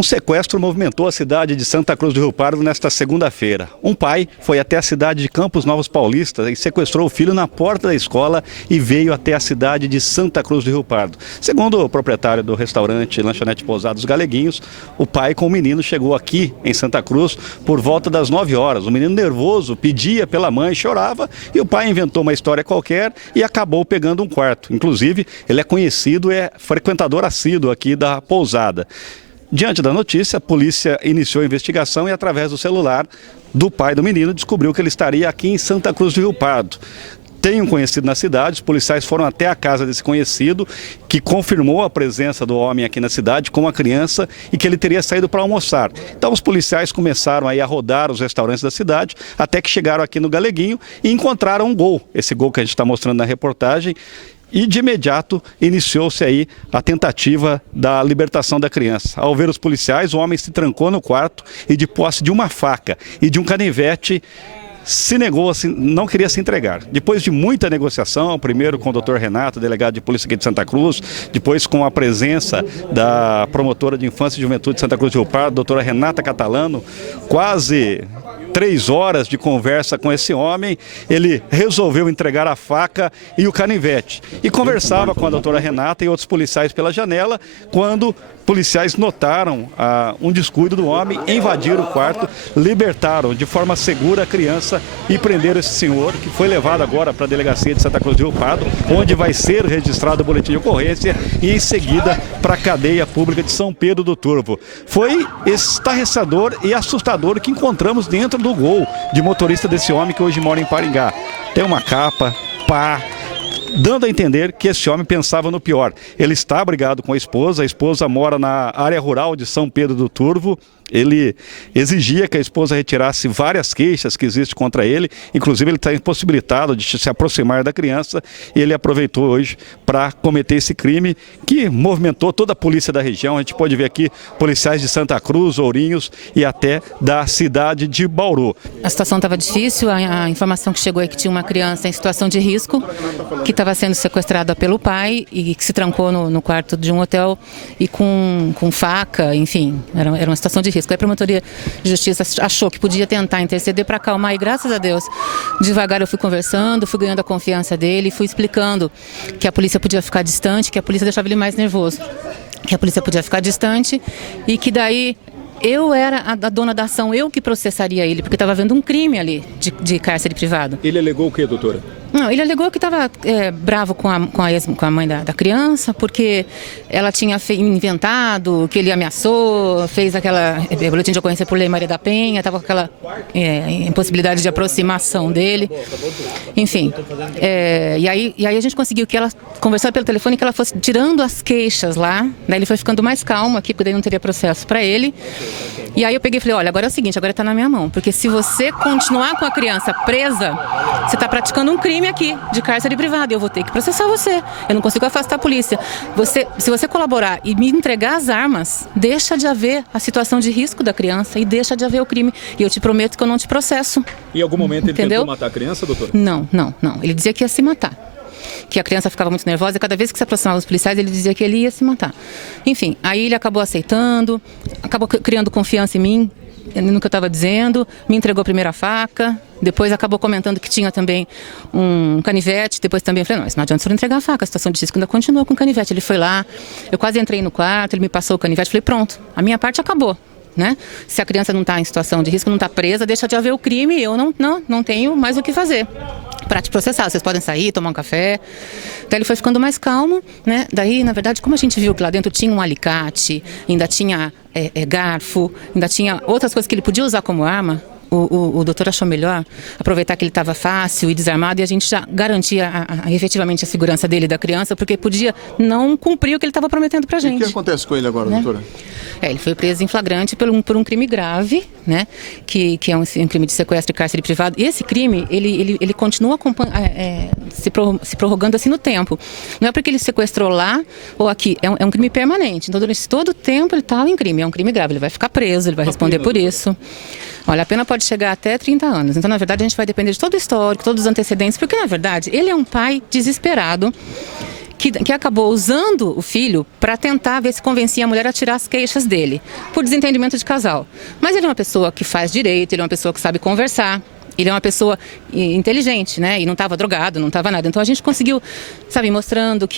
Um sequestro movimentou a cidade de Santa Cruz do Rio Pardo nesta segunda-feira. Um pai foi até a cidade de Campos Novos Paulista e sequestrou o filho na porta da escola e veio até a cidade de Santa Cruz do Rio Pardo. Segundo o proprietário do restaurante Lanchonete Pousados Galeguinhos, o pai com o menino chegou aqui em Santa Cruz por volta das 9 horas. O menino nervoso pedia pela mãe, chorava e o pai inventou uma história qualquer e acabou pegando um quarto. Inclusive, ele é conhecido, é frequentador assíduo aqui da pousada. Diante da notícia, a polícia iniciou a investigação e, através do celular do pai do menino, descobriu que ele estaria aqui em Santa Cruz do Rio Pardo. Tem um conhecido na cidade, os policiais foram até a casa desse conhecido, que confirmou a presença do homem aqui na cidade com a criança e que ele teria saído para almoçar. Então os policiais começaram aí a rodar os restaurantes da cidade, até que chegaram aqui no Galeguinho e encontraram um gol. Esse gol que a gente está mostrando na reportagem. E de imediato iniciou-se aí a tentativa da libertação da criança. Ao ver os policiais, o homem se trancou no quarto e, de posse de uma faca e de um canivete, se negou, não queria se entregar. Depois de muita negociação, primeiro com o doutor Renato, delegado de polícia aqui de Santa Cruz, depois com a presença da promotora de infância e juventude de Santa Cruz do Rio Pardo, doutora Renata Catalano, quase 3 horas de conversa com esse homem, ele resolveu entregar a faca e o canivete. E conversava com a doutora Renata e outros policiais pela janela, quando policiais notaram um descuido do homem, invadiram o quarto, libertaram de forma segura a criança e prenderam esse senhor, que foi levado agora para a delegacia de Santa Cruz do Rio Pardo, onde vai ser registrado o boletim de ocorrência e em seguida para a cadeia pública de São Pedro do Turvo. Foi estarrecedor e assustador o que encontramos dentro do gol de motorista desse homem que hoje mora em Maringá. Tem uma capa, pá, dando a entender que esse homem pensava no pior. Ele está brigado com a esposa mora na área rural de São Pedro do Turvo. Ele exigia que a esposa retirasse várias queixas que existem contra ele, inclusive ele está impossibilitado de se aproximar da criança e ele aproveitou hoje para cometer esse crime que movimentou toda a polícia da região. A gente pode ver aqui policiais de Santa Cruz, Ourinhos e até da cidade de Bauru. A situação estava difícil, a informação que chegou é que tinha uma criança em situação de risco, que estava sendo sequestrada pelo pai e que se trancou no quarto de um hotel e com faca, enfim, era uma situação de risco. A promotoria de justiça achou que podia tentar interceder para acalmar e, graças a Deus, devagar eu fui conversando, fui ganhando a confiança dele, fui explicando que a polícia podia ficar distante, que a polícia deixava ele mais nervoso, que a polícia podia ficar distante e que daí eu era a dona da ação, eu que processaria ele, porque estava havendo um crime ali de cárcere privado. Ele alegou o quê, doutora? Não, ele alegou que estava bravo com a mãe da criança, porque ela tinha inventado, que ele ameaçou, fez aquela boletim de ocorrência por Lei Maria da Penha, estava com aquela impossibilidade de aproximação dele. Enfim, e aí a gente conseguiu que ela conversar pelo telefone, que ela fosse tirando as queixas lá, daí ele foi ficando mais calmo aqui, porque daí não teria processo para ele. E aí eu peguei e falei, olha, agora é o seguinte, agora está na minha mão, porque se você continuar com a criança presa, você está praticando um crime aqui, de cárcere privado, e eu vou ter que processar você. Eu não consigo afastar a polícia. Se você colaborar e me entregar as armas, deixa de haver a situação de risco da criança e deixa de haver o crime. E eu te prometo que eu não te processo. Em algum momento ele Entendeu? tentou matar a criança, doutor? Não. Ele dizia que ia se matar. Que a criança ficava muito nervosa e cada vez que se aproximava dos policiais ele dizia que ele ia se matar. Enfim, aí ele acabou aceitando, acabou criando confiança em mim, no que eu estava dizendo, me entregou a primeira faca, depois acabou comentando que tinha também um canivete, depois também eu falei, não, mas não adianta você entregar a faca, a situação de risco ainda continua com o canivete. Ele foi lá, eu quase entrei no quarto, ele me passou o canivete, falei, pronto, a minha parte acabou. Né? Se a criança não está em situação de risco, não está presa, deixa de haver o crime, eu não tenho mais o que fazer para te processar. Vocês podem sair, tomar um café. Daí ele foi ficando mais calmo, né? Daí, na verdade, como a gente viu que lá dentro tinha um alicate, ainda tinha garfo, ainda tinha outras coisas que ele podia usar como arma, o doutor achou melhor aproveitar que ele estava fácil e desarmado e a gente já garantia efetivamente a segurança dele e da criança, porque podia não cumprir o que ele estava prometendo para a gente. E o que acontece com ele agora, né, doutora? Ele foi preso em flagrante por um crime grave, né? Que é um crime de sequestro e cárcere privado. E esse crime, ele continua se prorrogando assim no tempo. Não é porque ele sequestrou lá ou aqui, é um crime permanente. Então, durante todo o tempo ele estava em crime, é um crime grave. Ele vai ficar preso, ele vai responder por isso. Olha, a pena pode chegar até 30 anos. Então, na verdade, a gente vai depender de todo o histórico, todos os antecedentes, porque, na verdade, ele é um pai desesperado que acabou usando o filho para tentar ver se convencia a mulher a tirar as queixas dele, por desentendimento de casal. Mas ele é uma pessoa que faz direito, ele é uma pessoa que sabe conversar. Ele é uma pessoa inteligente, né? E não estava drogado, não estava nada. Então a gente conseguiu, sabe, mostrando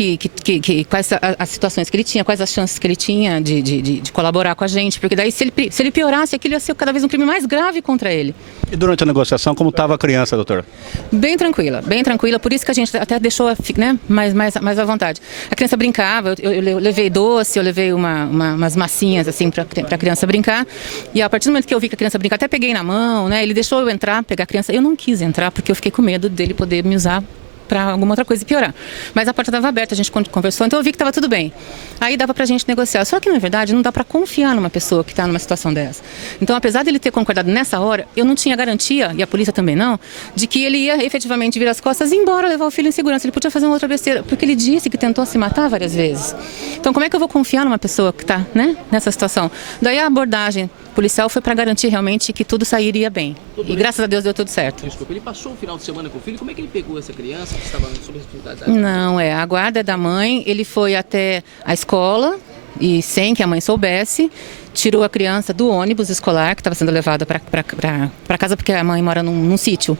quais as situações que ele tinha, quais as chances que ele tinha de colaborar com a gente. Porque daí, se ele piorasse, aquilo ia ser cada vez um crime mais grave contra ele. E durante a negociação, como estava a criança, doutora? Bem tranquila, bem tranquila. Por isso que a gente até deixou, né, mais à vontade. A criança brincava, eu levei doce, eu levei umas massinhas, assim, para a criança brincar. E a partir do momento que eu vi que a criança brincava, até peguei na mão, né? Ele deixou eu entrar, pegar a criança. Eu não quis entrar porque eu fiquei com medo dele poder me usar para alguma outra coisa e piorar. Mas a porta estava aberta, a gente conversou, então eu vi que estava tudo bem. Aí dava pra gente negociar. Só que, na verdade, não dá para confiar numa pessoa que está numa situação dessa. Então, apesar dele ter concordado nessa hora, eu não tinha garantia, e a polícia também não, de que ele ia efetivamente virar as costas e ir embora, levar o filho em segurança. Ele podia fazer uma outra besteira, porque ele disse que tentou se matar várias vezes. Então, como é que eu vou confiar numa pessoa que está, né, nessa situação? Daí a abordagem policial foi para garantir realmente que tudo sairia bem. E graças a Deus deu tudo certo. Desculpa, ele passou o final de semana com o filho, como é que ele pegou essa criança que estava sob responsabilidade? Não, a guarda é da mãe, ele foi até a escola e sem que a mãe soubesse, tirou a criança do ônibus escolar que estava sendo levada para casa porque a mãe mora num sítio.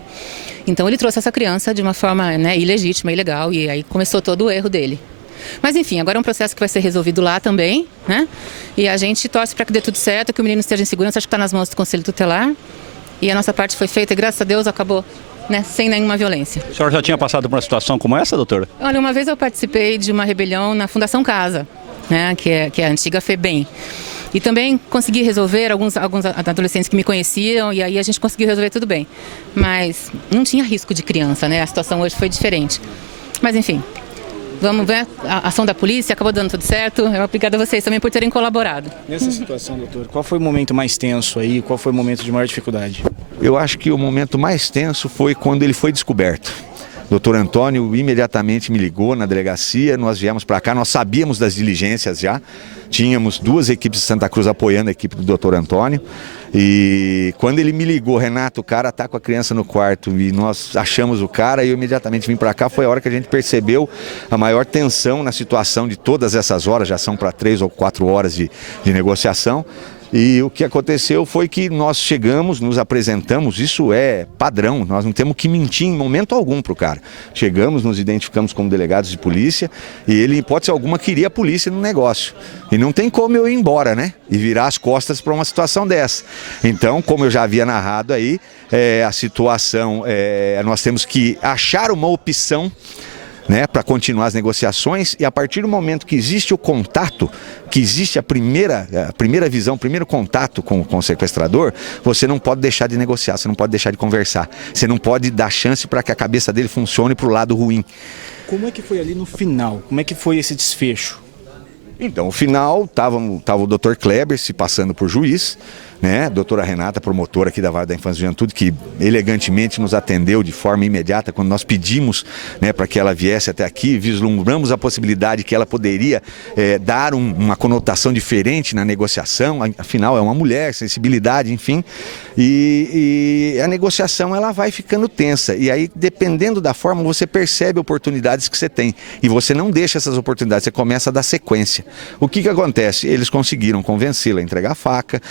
Então ele trouxe essa criança de uma forma, né, ilegítima, ilegal, e aí começou todo o erro dele. Mas enfim, agora é um processo que vai ser resolvido lá também, né? E a gente torce para que dê tudo certo, que o menino esteja em segurança, acho que está nas mãos do Conselho Tutelar. E a nossa parte foi feita e graças a Deus acabou, né, sem nenhuma violência. A senhora já tinha passado por uma situação como essa, doutora? Olha, uma vez eu participei de uma rebelião na Fundação Casa, né, que é a antiga FEBEM. E também consegui resolver alguns adolescentes que me conheciam, e aí a gente conseguiu resolver tudo bem. Mas não tinha risco de criança, né? A situação hoje foi diferente. Mas enfim, vamos ver, a ação da polícia acabou dando tudo certo. Obrigada a vocês também por terem colaborado. Nessa situação, doutor, qual foi o momento mais tenso aí? Qual foi o momento de maior dificuldade? Eu acho que o momento mais tenso foi quando ele foi descoberto. Doutor Antônio imediatamente me ligou na delegacia, nós viemos para cá, nós sabíamos das diligências já, tínhamos 2 equipes de Santa Cruz apoiando a equipe do doutor Antônio, e quando ele me ligou, Renato, o cara está com a criança no quarto e nós achamos o cara, e eu imediatamente vim para cá, foi a hora que a gente percebeu a maior tensão na situação de todas essas horas, já são para 3 ou 4 horas de negociação. E o que aconteceu foi que nós chegamos, nos apresentamos, isso é padrão, nós não temos que mentir em momento algum para o cara. Chegamos, nos identificamos como delegados de polícia e ele, em hipótese alguma, queria a polícia no negócio. E não tem como eu ir embora, né? E virar as costas para uma situação dessa. Então, como eu já havia narrado aí, a situação, nós temos que achar uma opção, né, para continuar as negociações, e a partir do momento que existe o contato, que existe a primeira visão, o primeiro contato com o sequestrador, você não pode deixar de negociar, você não pode deixar de conversar, você não pode dar chance para que a cabeça dele funcione para o lado ruim. Como é que foi ali no final? Como é que foi esse desfecho? Então, no final, estava o Dr. Kleber se passando por juiz, né? Doutora Renata, promotora aqui da Vara da Infância e Juventude, que elegantemente nos atendeu de forma imediata quando nós pedimos, né, para que ela viesse até aqui, vislumbramos a possibilidade que ela poderia dar uma conotação diferente na negociação, afinal é uma mulher, sensibilidade, enfim, e a negociação ela vai ficando tensa, e aí dependendo da forma você percebe oportunidades que você tem, e você não deixa essas oportunidades, você começa a dar sequência. O que acontece? Eles conseguiram convencê-la a entregar a faca,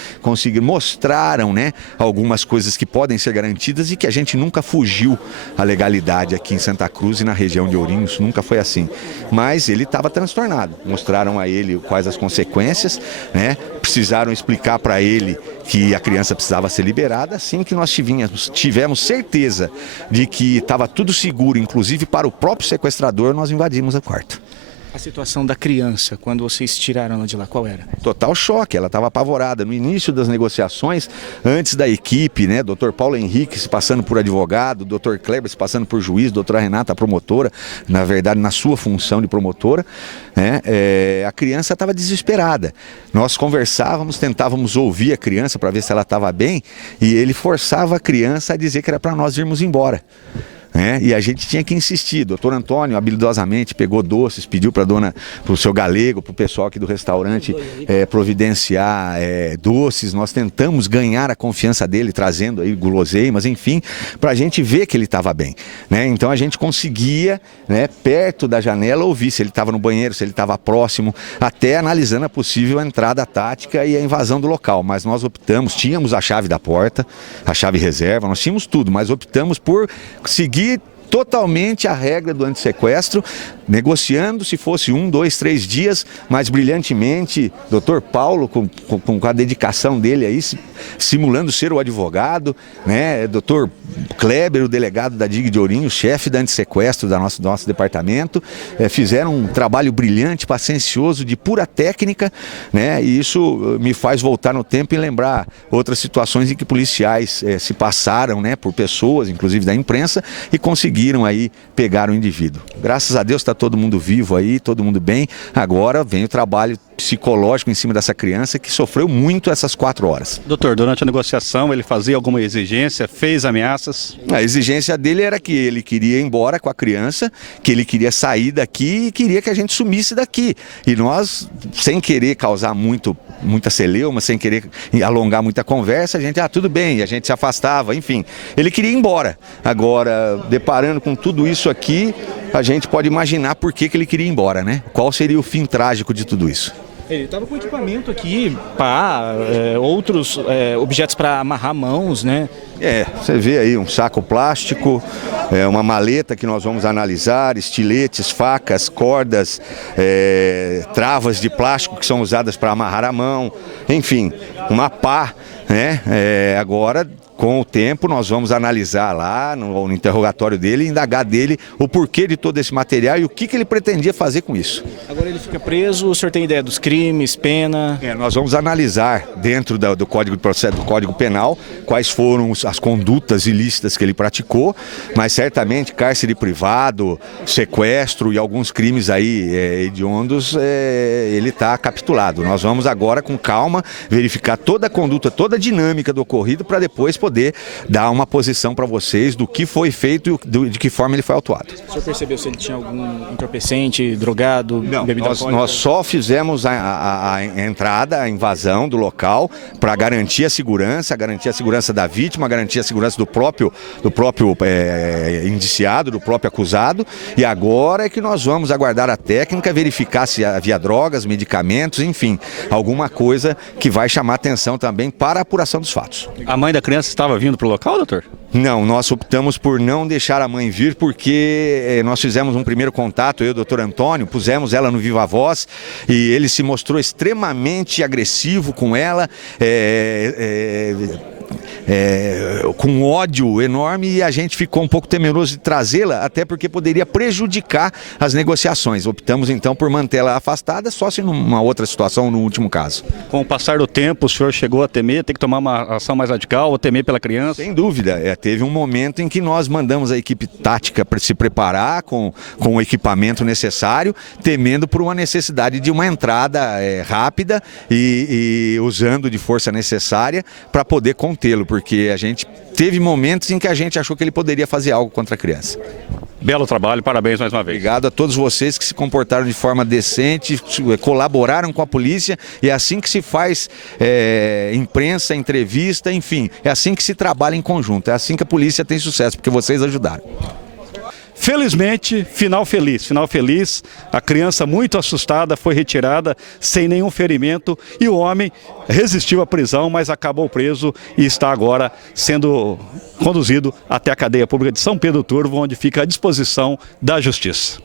mostraram, né, algumas coisas que podem ser garantidas e que a gente nunca fugiu à legalidade aqui em Santa Cruz e na região de Ourinhos, nunca foi assim. Mas ele estava transtornado, mostraram a ele quais as consequências, né, precisaram explicar para ele que a criança precisava ser liberada. Assim que nós tivemos certeza de que estava tudo seguro, inclusive para o próprio sequestrador, nós invadimos o quarto. A situação da criança, quando vocês tiraram ela de lá, qual era? Total choque, ela estava apavorada. No início das negociações, antes da equipe, né, Dr. Paulo Henrique se passando por advogado, Dr. Kleber se passando por juiz, doutora Renata, promotora, na verdade na sua função de promotora, né, a criança estava desesperada. Nós conversávamos, tentávamos ouvir a criança para ver se ela estava bem, e ele forçava a criança a dizer que era para nós irmos embora. né? E a gente tinha que insistir. Doutor Antônio habilidosamente pegou doces, pediu para o seu Galego, para o pessoal aqui do restaurante providenciar doces. Nós tentamos ganhar a confiança dele, trazendo aí guloseimas, enfim, para a gente ver que ele estava bem, né? Então a gente conseguia, né, perto da janela, ouvir se ele estava no banheiro, se ele estava próximo, até analisando a possível entrada tática e a invasão do local. Mas nós optamos, tínhamos a chave da porta, a chave reserva, nós tínhamos tudo, mas optamos por seguir totalmente a regra do antissequestro, negociando se fosse 1, 2, 3 dias, mas brilhantemente, doutor Paulo, com a dedicação dele aí, simulando ser o advogado, né? Doutor Kleber, o delegado da DIG de Ourinho, chefe da antissequestro do nosso departamento, fizeram um trabalho brilhante, paciencioso, de pura técnica, né? E isso me faz voltar no tempo e lembrar outras situações em que policiais se passaram, né, por pessoas, inclusive da imprensa, e conseguiram aí pegar o indivíduo. Graças a Deus está todo mundo vivo aí, todo mundo bem. Agora vem o trabalho psicológico em cima dessa criança que sofreu muito essas 4 horas. Doutor, durante a negociação ele fazia alguma exigência, fez ameaças? A exigência dele era que ele queria ir embora com a criança, que ele queria sair daqui e queria que a gente sumisse daqui. E nós, sem querer causar muita celeuma, sem querer alongar muita conversa, a gente, tudo bem, e a gente se afastava, enfim. Ele queria ir embora. Agora, deparando com tudo isso aqui, a gente pode imaginar por que ele queria ir embora, né? Qual seria o fim trágico de tudo isso? Ele estava com equipamento aqui, outros objetos para amarrar mãos, né? Você vê aí um saco plástico, uma maleta que nós vamos analisar, estiletes, facas, cordas, travas de plástico que são usadas para amarrar a mão, enfim, uma pá, né? Agora, com o tempo, nós vamos analisar lá no interrogatório dele, indagar dele o porquê de todo esse material e o que ele pretendia fazer com isso. Agora ele fica preso, o senhor tem ideia dos crimes, pena? Nós vamos analisar dentro do Código de Processo, do Código Penal, quais foram as condutas ilícitas que ele praticou, mas certamente cárcere privado, sequestro e alguns crimes aí hediondos, ele está capitulado. Nós vamos agora com calma verificar toda a conduta, toda a dinâmica do ocorrido para depois poder dar uma posição para vocês do que foi feito e de que forma ele foi autuado. O senhor percebeu se ele tinha algum entorpecente, drogado, Não, bebida alcoólica? Nós só fizemos a entrada, a invasão do local para garantir a segurança da vítima, garantir a segurança do próprio indiciado, do próprio acusado, e agora é que nós vamos aguardar a técnica, verificar se havia drogas, medicamentos, enfim, alguma coisa que vai chamar atenção também para a apuração dos fatos. A mãe da criança estava vindo para o local, doutor? Não, nós optamos por não deixar a mãe vir porque nós fizemos um primeiro contato, eu e o doutor Antônio, pusemos ela no Viva Voz e ele se mostrou extremamente agressivo com ela, com ódio enorme, e a gente ficou um pouco temeroso de trazê-la, até porque poderia prejudicar as negociações. Optamos então por mantê-la afastada, só se numa outra situação, no último caso. Com o passar do tempo, o senhor chegou a temer, ter que tomar uma ação mais radical, ou temer pela criança? Sem dúvida, teve um momento em que nós mandamos a equipe tática para se preparar com o equipamento necessário, temendo por uma necessidade de uma entrada rápida e usando de força necessária para poder contê-lo, porque a gente teve momentos em que a gente achou que ele poderia fazer algo contra a criança. Belo trabalho, parabéns mais uma vez. Obrigado a todos vocês que se comportaram de forma decente, colaboraram com a polícia, e é assim que se faz imprensa, entrevista, enfim, é assim que se trabalha em conjunto, é assim que a polícia tem sucesso, porque vocês ajudaram. Felizmente, final feliz, a criança muito assustada foi retirada sem nenhum ferimento e o homem resistiu à prisão, mas acabou preso e está agora sendo conduzido até a cadeia pública de São Pedro Turvo, onde fica à disposição da Justiça.